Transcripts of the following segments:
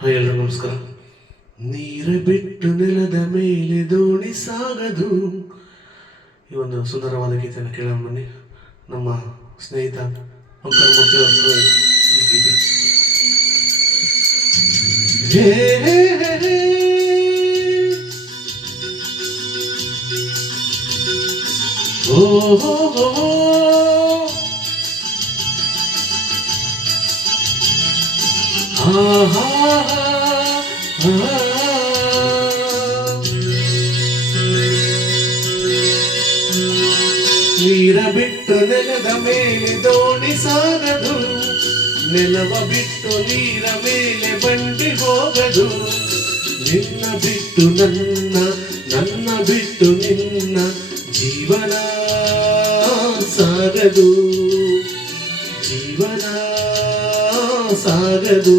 Hi ಎಲ್ರಿಗೂ ನಮಸ್ಕಾರ. ನೀರ ಬಿಟ್ಟು ನೆಲದ ಮೇಲೆ ದೋಣಿ ಸಾಗದು. ಈ ಒಂದು ಸುಂದರವಾದ ಗೀತೆಯನ್ನು ಕೇಳೋಣ ಬನ್ನಿ. ನಮ್ಮ ಸ್ನೇಹಿತ ಅಂಕರ್ಮೂರ್ತಿ ಅವರು ಈ ಗೀತೆ ಹೇ ಹೇ ಹೇ ಹೇ. ಓ ಹೋ ಹೋ ಹೋ. ಆಹಾ ನೀರ ಬಿಟ್ಟು ನೆಲದ ಮೇಲೆ ದೋಣಿ ಸಾಗದು, ನೆಲವ ಬಿಟ್ಟು ನೀರ ಮೇಲೆ ಬಂಡಿ ಹೋಗದು. ನಿನ್ನ ಬಿಟ್ಟು ನನ್ನ, ನನ್ನ ಬಿಟ್ಟು ನಿನ್ನ ಜೀವನ ಸಾಗದು, ಜೀವನ ಸಾಗದು.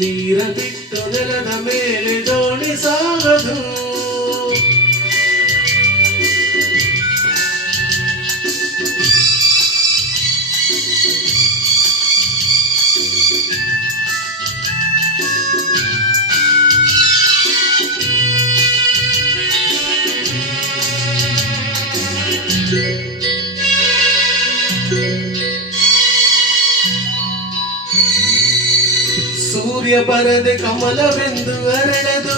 ನೀರ ಬಿಟ್ಟು ನೆಲದ ಮೇಲೆ ದೋಣಿ ಸಾಗದು. ಸೂರ್ಯ ಬರದೆ ಕಮಲವೆಂದು ಅರಳದು,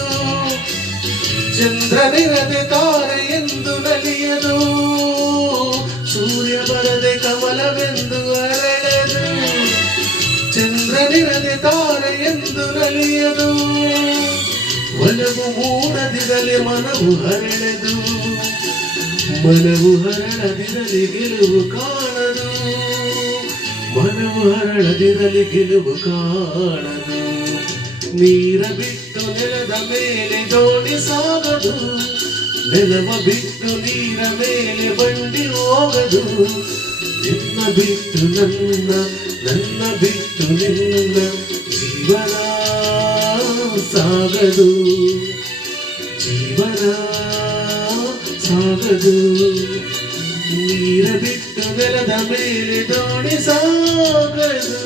ಚಂದ್ರನಿರದೆ ತಾರೆ ಎಂದು ನಲಿಯದು. ಸೂರ್ಯ ಬರದೆ ಕಮಲವೆಂದು ಅರಳದು, ಚಂದ್ರನಿರದೆ ತಾರೆ ಎಂದು ನಲಿಯದು. ಒಲವು ಮೂಡದಿರಲಿ ಮನವು ಹರಳದು, ಮನವು ಹರಳದಿರಲಿ ಗೆಲುವು ಕಾಣದು, ಮನವು ಹರಳದಿರಲಿ ಗೆಲುವು ಕಾಣದು. ನೀರ ಬಿಟ್ಟು ನೆಲದ ಮೇಲೆ ದೋಣಿ ಸಾಗದು, ನೆಲವ ಬಿಟ್ಟು ನೀರ ಮೇಲೆ ಬಂಡಿ ಹೋಗದು. ನಿನ್ನ ಬಿಟ್ಟು ನನ್ನ, ನನ್ನ ಬಿಟ್ಟು ನಿನ್ನ ಜೀವನ ಸಾಗದು, ಜೀವನ ಸಾಗದು. ನೀರ ಬಿಟ್ಟು ನೆಲದ ಮೇಲೆ ದೋಣಿ ಸಾಗದು.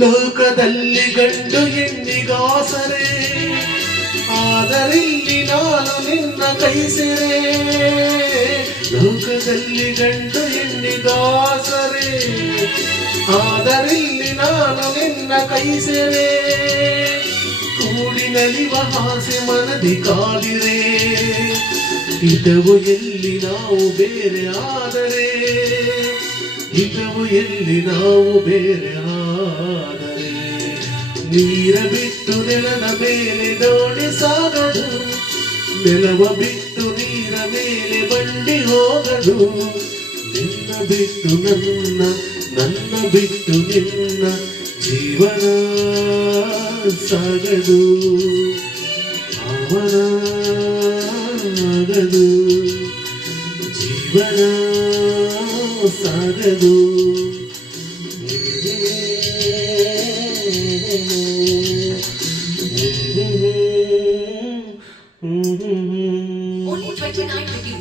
ಲೋಕದಲ್ಲಿ ಗಂಡು ಹೆಣ್ಣಿಗಾಸರೆ, ಆದರಿಲ್ಲಿ ನಾನು ನಿನ್ನ ಕೈಸೆರೆ. ಲೋಕದಲ್ಲಿ ಗಂಡು ಹೆಣ್ಣಿಗಾಸರೆ, ಆದರಿಲ್ಲಿ ನಾನು ನಿನ್ನ ಕೈಸೆರೆ. ಕೂಡಿ ನಲಿವ ಹಾಸೆ ಮನದಿ ಕಾದಿರೆ, ಹಿತವು ಎಲ್ಲಿ ನಾವು ಬೇರೆ ಆದರೆ, ಹಿತವು ಎಲ್ಲಿ ನಾವು ಬೇರೆ ಆದರೆ. ನೀರ ಬಿಟ್ಟು ನೆಲದ ಮೇಲೆ ದೋಣಿ ಸಾಗದು, ನೆಲವ ಬಿಟ್ಟು ನೀರ ಮೇಲೆ ಬಂಡಿ ಹೋಗದು. ನಿನ್ನ ಬಿಟ್ಟು ನನ್ನ, ನನ್ನ ಬಿಟ್ಟು ನಿನ್ನ ಜೀವನ ಸಾಗದು, ಅವನ ಆಗದು, ಜೀವನ ಸಾಗದು. Only 29 rupees.